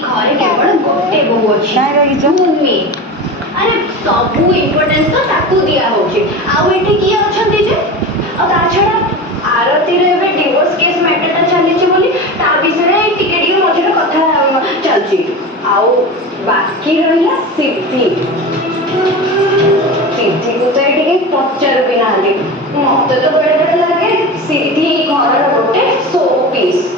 घरे केवल गोटे बहु अछि काहे रहिछ भूमि अरे सबू इम्पोर्टेंस तो ताकू दिया होछि आउ एठी की अछंती जे आ ता छडा आरती रे बे डिवोर्स केस मैटरटा चली छि बोली ता विषय टिके टिके मझे कथा चलछि आउ बाकी रहिला सिद्धि सिद्धि को तो एठी के पचार भी ना दे मते तो बड़े बड़े लागे सिद्धि घर गोटे शो पीस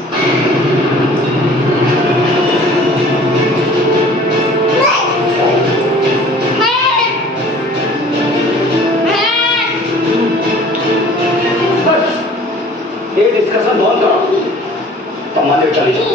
ये डिस्कशन बंद करो तमाने चली